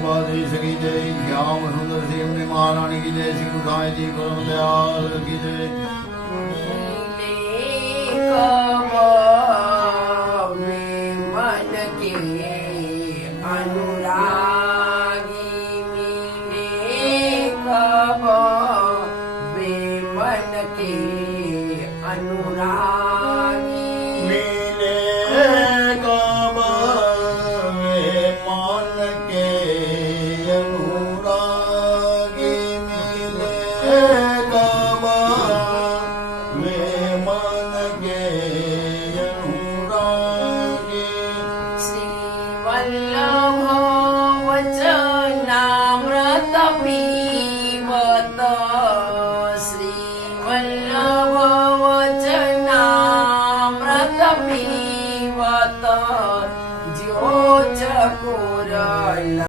द्वादश की जय। श्याम सुंदर सिंह महारानी की जय। श्री गुरु जी परम दयाल की जय।